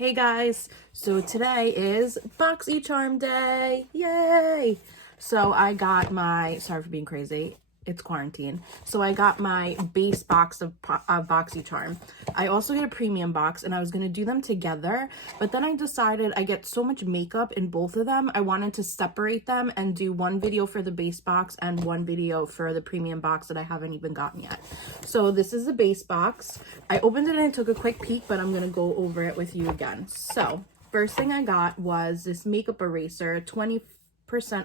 Hey guys, so today is Boxycharm day, yay! So I got my, sorry for being crazy, it's quarantine. So I got my base box of Boxycharm. I also get a premium box and I was going to do them together, but then I decided I get so much makeup in both of them. I wanted to separate them and do one video for the base box and one video for the premium box that I haven't even gotten yet. So this is the base box. I opened it and I took a quick peek, but I'm going to go over it with you again. So first thing I got was this makeup eraser, 20%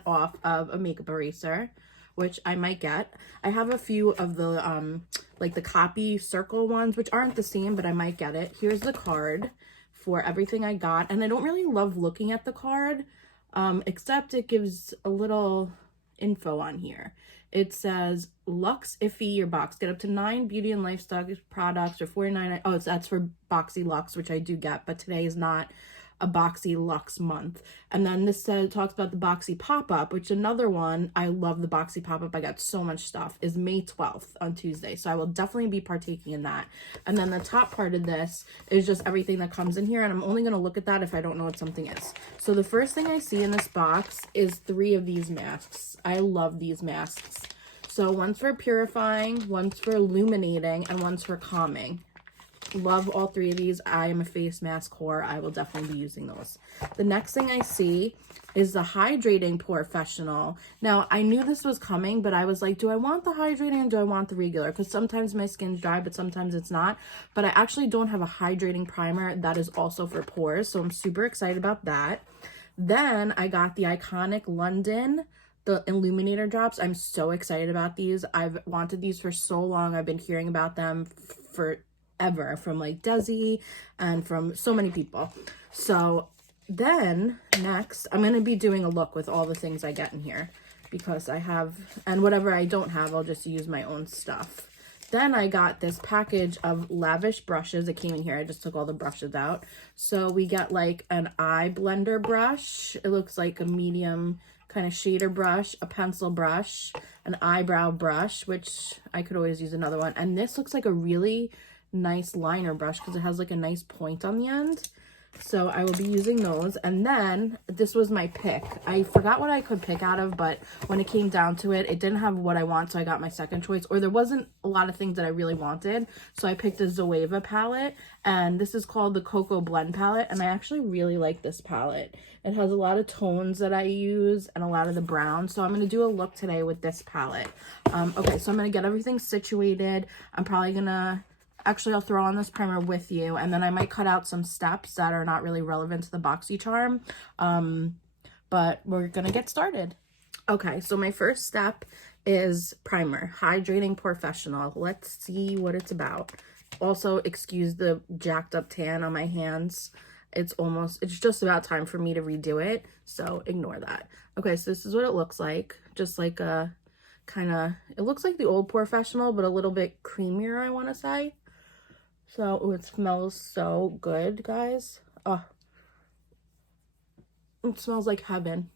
off of a makeup eraser, which I might get. I have a few of the like the copy circle ones, which aren't the same, but I might get it. Here's the card for everything I got, and I don't really love looking at the card, except it gives a little info on here. It says Luxe Iffy your box. Get up to 9 beauty and lifestyle products for $49. Oh, that's for Boxy Luxe, which I do get, but today is not a Boxy Luxe month. And then this talks about the Boxy pop-up, which another one, I love the Boxy pop-up. I got so much stuff, is May 12th on Tuesday. So I will definitely be partaking in that. And then the top part of this is just everything that comes in here. And I'm only going to look at that if I don't know what something is. So the first thing I see in this box is 3 of these masks. I love these masks. So one's for purifying, one's for illuminating, and one's for calming. Love all 3 of these. I am a face mask whore. I will definitely be using those. The next thing I see is the Hydrating Professional. Now, I knew this was coming, but I was like, do I want the hydrating or do I want the regular? Because sometimes my skin's dry, but sometimes it's not. But I actually don't have a hydrating primer that is also for pores, so I'm super excited about that. Then I got the iconic London, the illuminator drops. I'm so excited about these. I've wanted these for so long. I've been hearing about them forever from like Desi and from so many people. So then next I'm going to be doing a look with all the things I get in here, because I have, and whatever I don't have, I'll just use my own stuff. Then I got this package of lavish brushes. It came in here. I just took all the brushes out. So we get like an eye blender brush. It looks like a medium kind of shader brush, a pencil brush, an eyebrow brush, which I could always use another one. And this looks like a really nice liner brush because it has like a nice point on the end. So I will be using those. And then this was my pick. I forgot what I could pick out of, but when it came down to it, it didn't have what I want, so I got my second choice. Or there wasn't a lot of things that I really wanted, so I picked a zoeva palette, and this is called the Cocoa Blend palette, and I actually really like this palette. It has a lot of tones that I use and a lot of the brown, so I'm going to do a look today with this palette. Okay, so I'm going to get everything situated. I'm probably going to... Actually, I'll throw on this primer with you, and then I might cut out some steps that are not really relevant to the Boxycharm, but we're gonna get started. Okay, so my first step is primer, Hydrating Professional. Let's see what it's about. Also, excuse the jacked up tan on my hands. It's just about time for me to redo it, so ignore that. Okay, so this is what it looks like, just like a kind of, it looks like the old Professional, but a little bit creamier, I want to say. So, ooh, it smells so good, guys. Oh, it smells like heaven.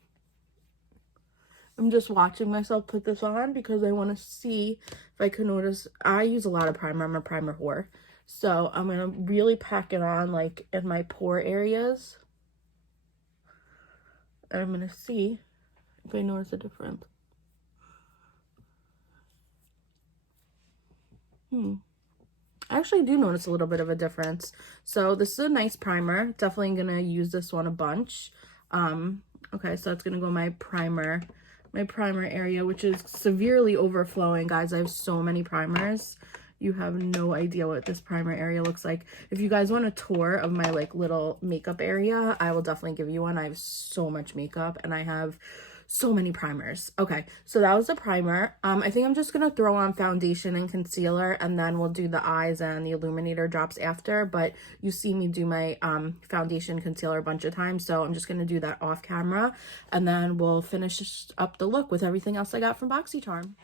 I'm just watching myself put this on because I want to see if I can notice. I use a lot of primer. I'm a primer whore. So, I'm going to really pack it on, like, in my pore areas. And I'm going to see if I notice a difference. I actually do notice a little bit of a difference. So this is a nice primer. Definitely gonna use this one a bunch. Okay, so it's gonna go my primer area, which is severely overflowing, guys. I have so many primers. You have no idea what this primer area looks like. If you guys want a tour of my like little makeup area, I will definitely give you one. I have so much makeup and I have so many primers. Okay, so that was the primer. I think I'm just gonna throw on foundation and concealer, and then we'll do the eyes and the illuminator drops after. But you see me do my foundation concealer a bunch of times, so I'm just gonna do that off camera, and then we'll finish up the look with everything else I got from Boxycharm.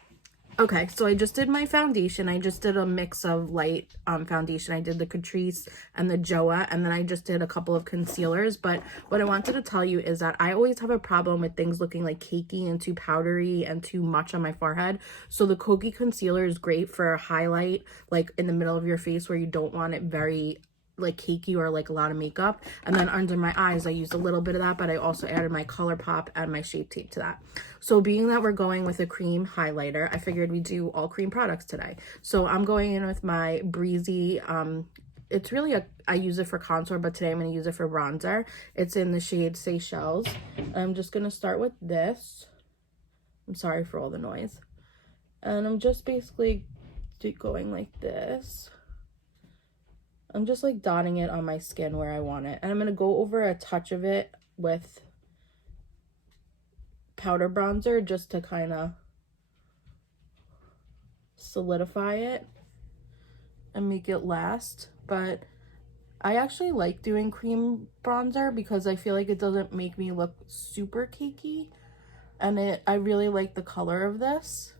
Okay, so I just did my foundation. I just did a mix of light foundation. I did the Catrice and the Joa, and then I just did a couple of concealers. But what I wanted to tell you is that I always have a problem with things looking like cakey and too powdery and too much on my forehead. So the Kokie concealer is great for a highlight, like in the middle of your face where you don't want it very like cakey or like a lot of makeup. And then under my eyes I used a little bit of that, but I also added my ColourPop and my Shape Tape to that. So being that we're going with a cream highlighter, I figured we'd do all cream products today. So I'm going in with my Breezy, it's really I use it for contour, but today I'm going to use it for bronzer. It's in the shade Seychelles. I'm just going to start with this. I'm sorry for all the noise. And I'm just basically going like this. I'm just like dotting it on my skin where I want it. And I'm going to go over a touch of it with powder bronzer just to kind of solidify it and make it last. But I actually like doing cream bronzer because I feel like it doesn't make me look super cakey. And I really like the color of this.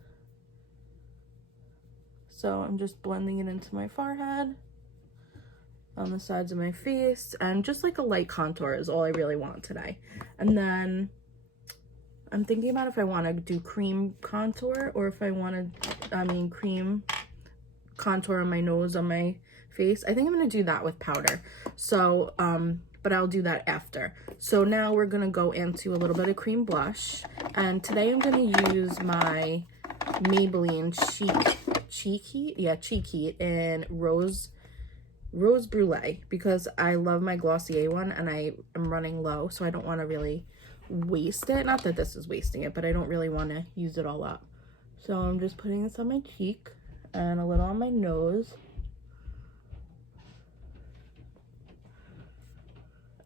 So I'm just blending it into my forehead, on the sides of my face, and just like a light contour is all I really want today. And then I'm thinking about if I want to do cream contour or if I want to, cream contour on my nose, on my face. I think I'm going to do that with powder. So, but I'll do that after. So now we're going to go into a little bit of cream blush. And today I'm going to use my Maybelline Cheek Heat in Rose Brulee because I love my Glossier one and I am running low, so I don't want to really waste it. Not that this is wasting it, but I don't really want to use it all up. So I'm just putting this on my cheek and a little on my nose.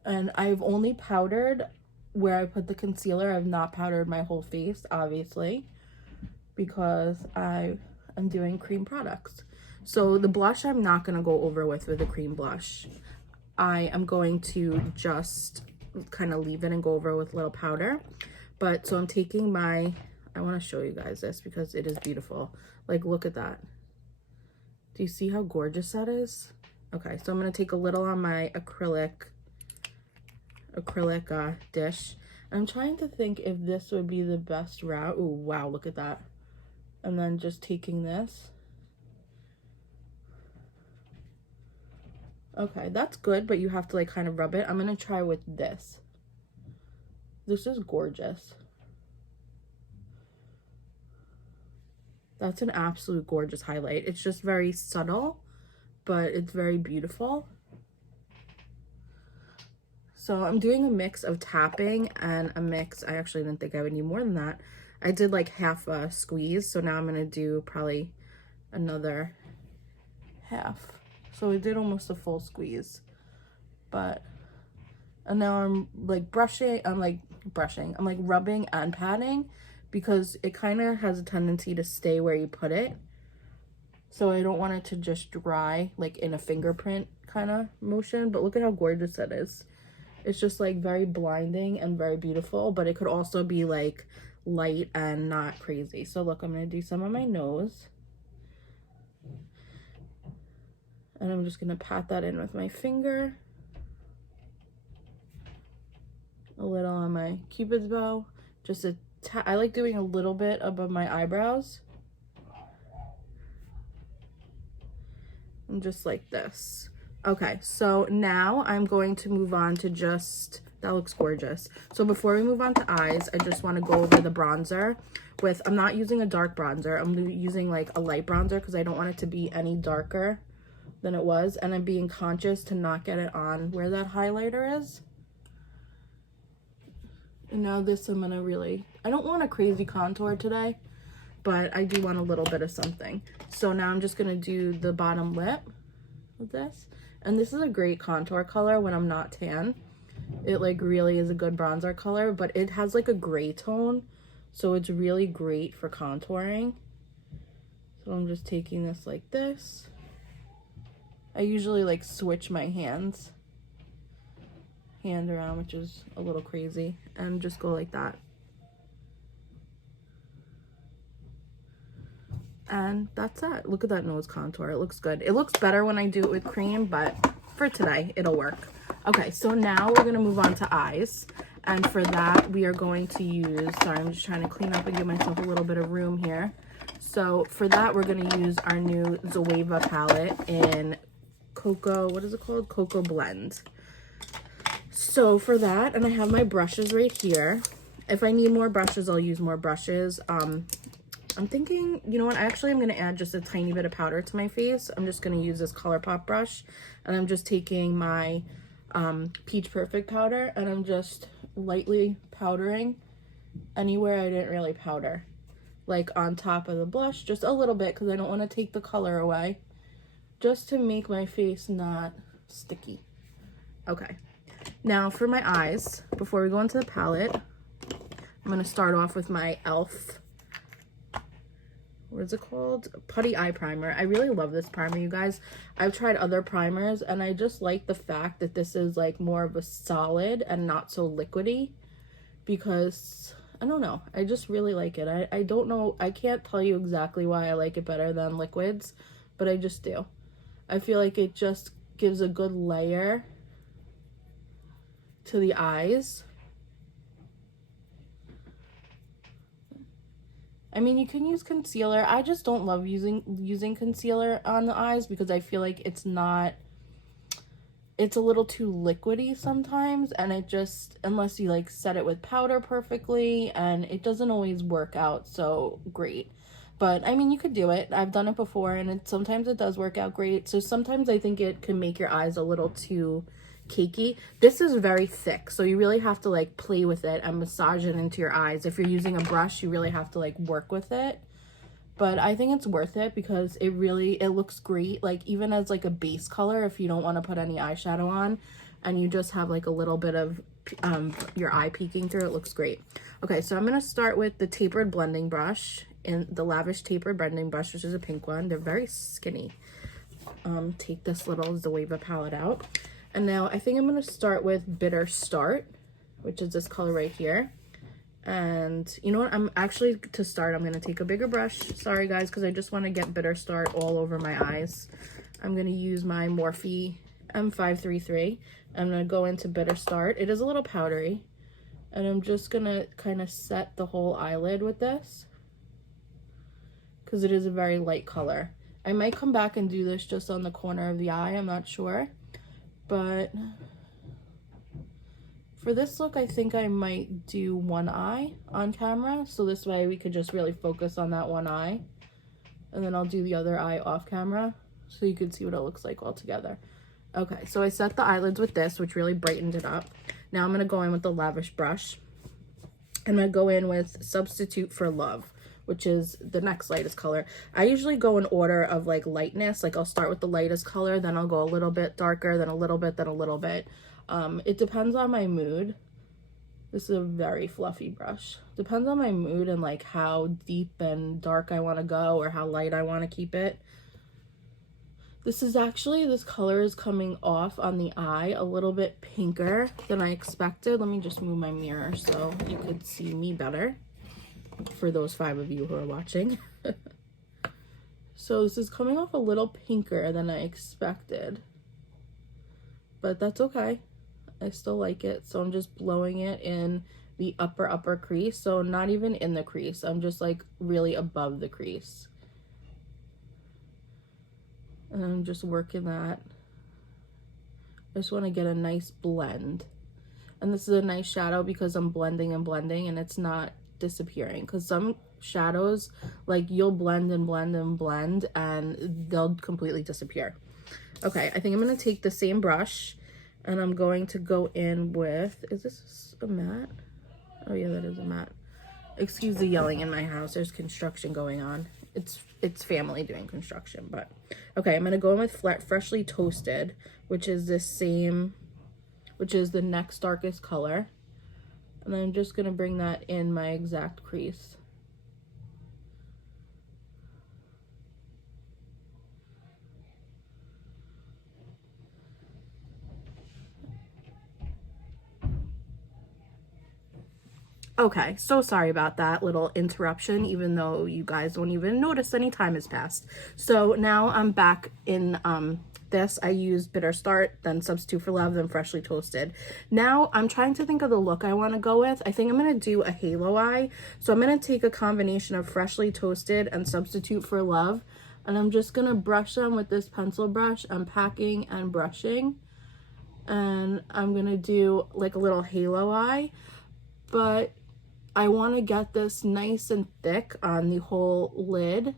And I've only powdered where I put the concealer. I've not powdered my whole face, obviously, because I am doing cream products. So the blush I'm not going to go over with a cream blush. I am going to just kind of leave it and go over with a little powder. But so I'm taking my, I want to show you guys this because it is beautiful. Like, look at that. Do you see how gorgeous that is? Okay, so I'm going to take a little on my acrylic dish. I'm trying to think if this would be the best route. Oh, wow, look at that. And then just taking this. Okay, that's good, but you have to like kind of rub it. I'm going to try with this. This is gorgeous. That's an absolute gorgeous highlight. It's just very subtle, but it's very beautiful. So I'm doing a mix of tapping and a mix. I actually didn't think I would need more than that. I did like half a squeeze, so now I'm going to do probably another half. So I did almost a full squeeze. And now I'm like I'm like rubbing and patting because it kind of has a tendency to stay where you put it. So I don't want it to just dry like in a fingerprint kind of motion, but look at how gorgeous that is. It's just like very blinding and very beautiful, but it could also be like light and not crazy. So look, I'm going to do some on my nose. And I'm just going to pat that in with my finger. A little on my Cupid's bow. Just I like doing a little bit above my eyebrows. And just like this. Okay, so now I'm going to move on to just, that looks gorgeous. So before we move on to eyes, I just want to go over the bronzer with, I'm not using a dark bronzer. I'm using like a light bronzer because I don't want it to be any darker than it was. And I'm being conscious to not get it on where that highlighter is. And now this, I'm going to really, I don't want a crazy contour today, but I do want a little bit of something. So now I'm just going to do the bottom lip with this. And this is a great contour color when I'm not tan. It like really is a good bronzer color, but it has like a gray tone. So it's really great for contouring. So I'm just taking this like this. I usually like switch my hand around, which is a little crazy, and just go like that. And that's it. Look at that nose contour. It looks good. It looks better when I do it with cream, but for today, it'll work. Okay, so now we're going to move on to eyes. And for that, we are going to use, sorry, I'm just trying to clean up and give myself a little bit of room here. So for that, we're going to use our new Zoeva palette in Cocoa, what is it called? Cocoa Blend. So for that, and I have my brushes right here. If I need more brushes, I'll use more brushes. I'm thinking, you know what, actually I'm going to add just a tiny bit of powder to my face. I'm just going to use this ColourPop brush, and I'm just taking my Peach Perfect powder, and I'm just lightly powdering anywhere I didn't really powder. Like on top of the blush, just a little bit, because I don't want to take the color away. Just to make my face not sticky. Okay. Now for my eyes, before we go into the palette, I'm going to start off with my e.l.f. What is it called? Putty Eye Primer. I really love this primer, you guys. I've tried other primers, and I just like the fact that this is like more of a solid and not so liquidy, because I don't know, I just really like it. I don't know, I can't tell you exactly why I like it better than liquids, but I just do. I feel like it just gives a good layer to the eyes. I mean, you can use concealer. I just don't love using concealer on the eyes, because I feel like it's a little too liquidy sometimes, and it just, unless you like set it with powder perfectly, and it doesn't always work out so great. But I mean, you could do it. I've done it before, and sometimes it does work out great. So sometimes I think it can make your eyes a little too cakey. This is very thick, so you really have to like play with it and massage it into your eyes. If you're using a brush, you really have to like work with it. But I think it's worth it, because it looks great, like even as like a base color, if you don't want to put any eyeshadow on and you just have like a little bit of your eye peeking through, it looks great. Okay, so I'm going to start with the tapered blending brush, in the Lavish tapered blending brush, which is a pink one. They're very skinny. Take this little Zoeva palette out. And now I think I'm going to start with Bitter Start, which is this color right here. And you know what, I'm actually, to start, I'm going to take a bigger brush. Sorry guys, because I just want to get Bitter Start all over my eyes. I'm going to use my Morphe M533. I'm going to go into Bitter Start. It is a little powdery. And I'm just going to kind of set the whole eyelid with this, because it is a very light color. I might come back and do this just on the corner of the eye. I'm not sure. But for this look, I think I might do one eye on camera, so this way we could just really focus on that one eye. And then I'll do the other eye off camera, so you can see what it looks like all together. Okay, so I set the eyelids with this, which really brightened it up. Now I'm going to go in with the Lavish brush. I'm going to go in with Substitute for Love, which is the next lightest color. I usually go in order of like lightness. Like I'll start with the lightest color, then I'll go a little bit darker, then a little bit, then a little bit. It depends on my mood. This is a very fluffy brush. Depends on my mood and like how deep and dark I want to go, or how light I want to keep it. This color is coming off on the eye a little bit pinker than I expected. Let me just move my mirror so you could see me better, for those 5 of you who are watching. So this is coming off a little pinker than I expected, but that's okay. I still like it. So I'm just blowing it in the upper crease. So not even in the crease. I'm just like really above the crease. And I'm just working that. I just want to get a nice blend. And this is a nice shadow because I'm blending and blending, and it's not disappearing. Because some shadows, like you'll blend and blend and blend, and they'll completely disappear. Okay, I think I'm going to take the same brush, and I'm going to go in with, is this a matte? Oh yeah, that is a matte. Excuse the yelling in my house. There's construction going on. It's family doing construction, but okay, I'm going to go in with Freshly Toasted, which is the same, which is the next darkest color. And then I'm just going to bring that in my exact crease. Okay, so sorry about that little interruption, even though you guys won't even notice any time has passed. So now I'm back in this. I used Bitter Start, then Substitute for Love, then Freshly Toasted. Now I'm trying to think of the look I want to go with. I think I'm going to do a halo eye. So I'm going to take a combination of Freshly Toasted and Substitute for Love, And I'm just gonna brush them with this pencil brush. I'm packing and brushing. And I'm gonna do like a little halo eye. But I want to get this nice and thick on the whole lid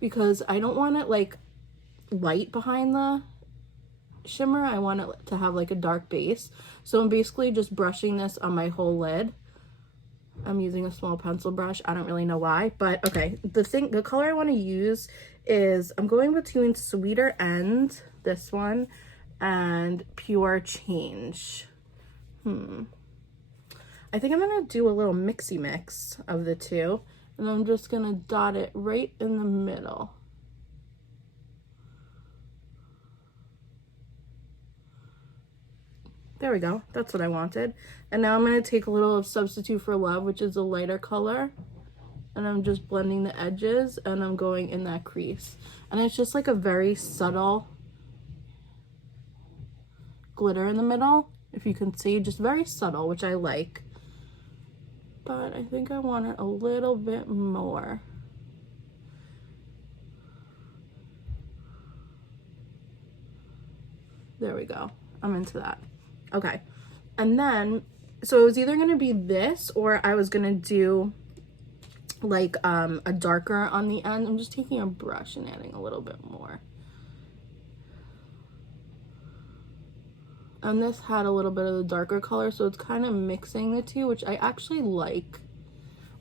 because I don't want it like light behind the shimmer. I want it to have like a dark base. So I'm basically just brushing this on my whole lid. I'm using a small pencil brush. I don't really know why, but okay. The color I want to use is, I'm going between Sweeter End, this one, and Pure Change. I think I'm gonna do a little mixy mix of the two, and I'm just gonna dot it right in the middle. There we go, that's what I wanted. And now I'm gonna take a little of Substitute for Love, which is a lighter color, and I'm just blending the edges, and I'm going in that crease. And it's just like a very subtle glitter in the middle, if you can see, just very subtle, which I like. But I think I want it a little bit more. There we go. I'm into that. Okay. And then, so it was either going to be this or I was going to do like a darker on the end. I'm just taking a brush and adding a little bit more. And this had a little bit of the darker color, so it's kind of mixing the two, which I actually like.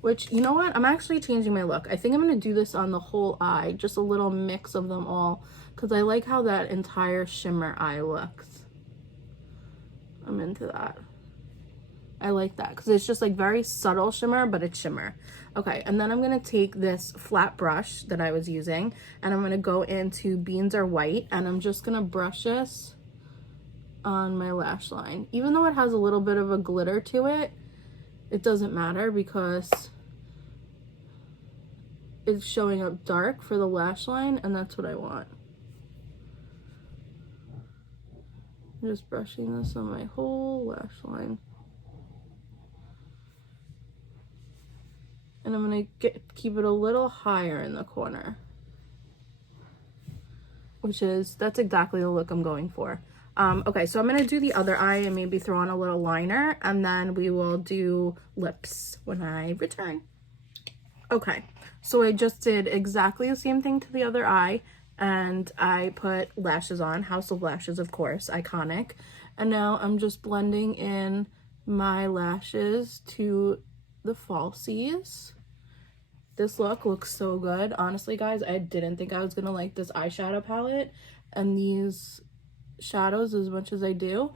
Which, you know what? I'm actually changing my look. I think I'm going to do this on the whole eye, just a little mix of them all, because I like how that entire shimmer eye looks. I'm into that. I like that, because it's just like very subtle shimmer, but it's shimmer. Okay, and then I'm going to take this flat brush that I was using, and I'm going to go into Beans Are White, and I'm just going to brush this on my lash line. Even though it has a little bit of a glitter to it, it doesn't matter because it's showing up dark for the lash line, and that's what I want. I'm just brushing this on my whole lash line. And I'm going to keep it a little higher in the corner. That's exactly the look I'm going for. Okay, so I'm going to do the other eye and maybe throw on a little liner, and then we will do lips when I return. Okay, so I just did exactly the same thing to the other eye, and I put lashes on, House of Lashes, of course, iconic. And now I'm just blending in my lashes to the falsies. This look looks so good. Honestly, guys, I didn't think I was going to like this eyeshadow palette and these shadows as much as I do,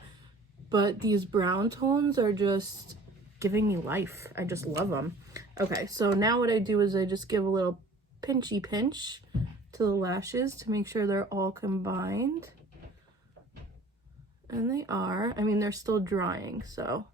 but these brown tones are just giving me life. I just love them. Okay, so now what I do is I just give a little pinchy pinch to the lashes to make sure they're all combined. And they are. I mean, they're still drying, so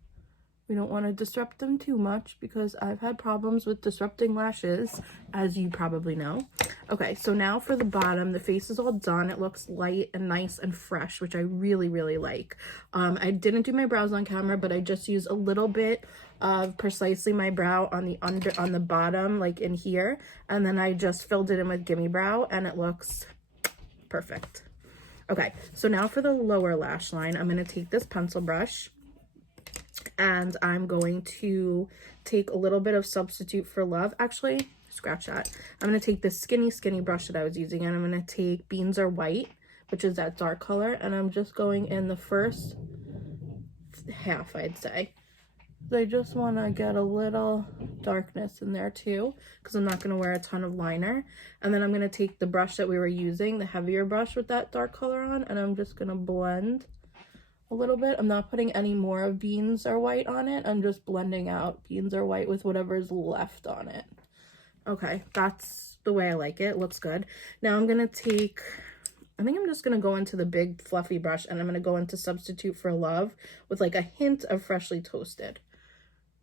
we don't want to disrupt them too much because I've had problems with disrupting lashes, as you probably know. Okay, so now for the bottom, the face is all done. It looks light and nice and fresh, which I really, really like. I didn't do my brows on camera, but I just used a little bit of Precisely My Brow on the bottom, like in here, and then I just filled it in with Gimme Brow, and it looks perfect. Okay, so now for the lower lash line, I'm going to take this pencil brush, and I'm going to take a little bit of Substitute for Love. Actually, scratch that. I'm going to take this skinny brush that I was using, and I'm going to take Beans Are White, which is that dark color, and I'm just going in the first half, I'd say. I just want to get a little darkness in there too, because I'm not going to wear a ton of liner. And then I'm going to take the brush that we were using, the heavier brush with that dark color on, and I'm just going to blend a little bit. I'm not putting any more of Beans Are White on it. I'm just blending out Beans Are White with whatever's left on it. Okay, that's the way I like it. It looks good. Now I'm going to take, I think I'm just going to go into the big fluffy brush, and I'm going to go into Substitute for Love with like a hint of Freshly Toasted.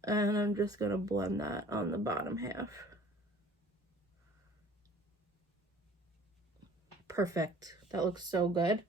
And I'm just going to blend that on the bottom half. Perfect. That looks so good.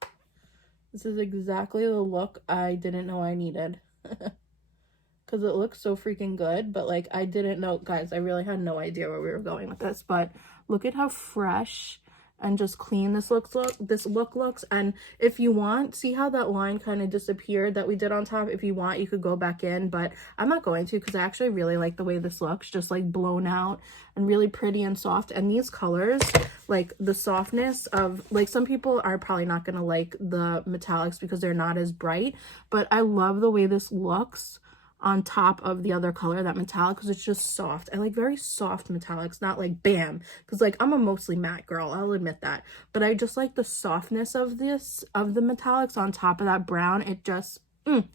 This is exactly the look I didn't know I needed. Because it looks so freaking good. But like, I didn't know, guys, I really had no idea where we were going with this. But look at how fresh and just clean this look looks. And if you want, see how that line kind of disappeared that we did on top? If you want, you could go back in, but I'm not going to because I actually really like the way this looks, just like blown out and really pretty and soft. And these colors, like the softness of, like, some people are probably not gonna like the metallics because they're not as bright, but I love the way this looks on top of the other color, that metallic, because it's just soft. I like very soft metallics, not like bam, because like I'm a mostly matte girl, I'll admit that, but I just like the softness of the metallics on top of that brown. It just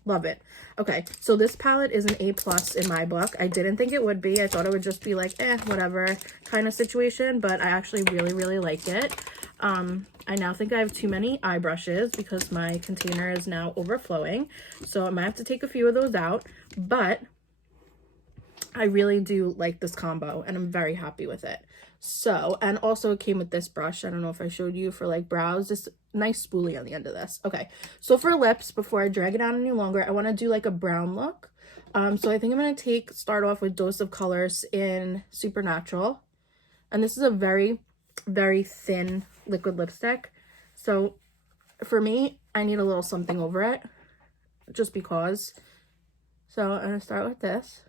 love it. Okay, so this palette is an A+ in my book. I didn't think it would be. I thought it would just be like whatever kind of situation, but I actually really like it. I now think I have too many eye brushes because my container is now overflowing, so I might have to take a few of those out, but I really do like this combo and I'm very happy with it. So, and also it came with this brush. I don't know if I showed you for like brows, this nice spoolie on the end of this. Okay, so for lips, before I drag it out any longer, I want to do like a brown look. So I think I'm going to start off with Dose of Colors in Supernatural. And this is a very thin liquid lipstick. So for me, I need a little something over it, just because. So I'm going to start with this.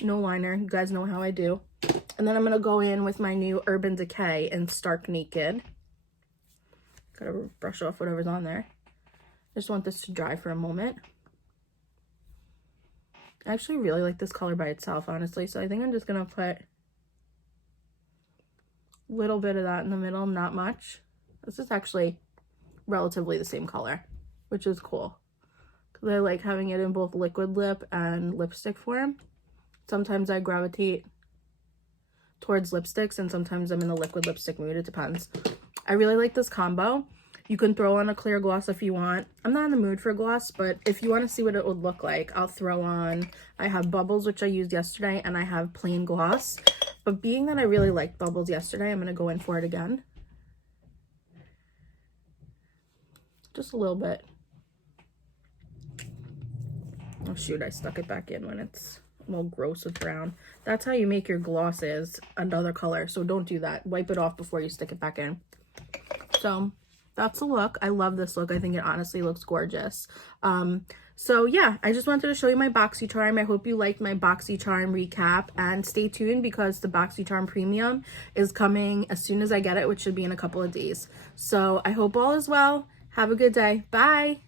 No liner, you guys know how I do. And then I'm going to go in with my new Urban Decay in Stark Naked. Gotta brush off whatever's on there. I just want this to dry for a moment. I actually really like this color by itself, honestly, so I think I'm just going to put a little bit of that in the middle, not much. This is actually relatively the same color, which is cool, because I like having it in both liquid lip and lipstick form. Sometimes I gravitate towards lipsticks and sometimes I'm in the liquid lipstick mood. It depends. I really like this combo. You can throw on a clear gloss if you want. I'm not in the mood for gloss, but if you want to see what it would look like, I'll throw on, I have Bubbles, which I used yesterday, and I have plain gloss. But being that I really liked Bubbles yesterday, I'm going to go in for it again. Just a little bit. Oh shoot, I stuck it back in when it's well gross with brown. That's how you make your glosses another color, so don't do that. Wipe it off before you stick it back in. So that's the look. I love this look. I think it honestly looks gorgeous. So yeah, I just wanted to show you my Boxycharm. I hope you liked my Boxycharm recap, and stay tuned because the Boxycharm Premium is coming as soon as I get it, which should be in a couple of days. So I hope all is well. Have a good day. Bye.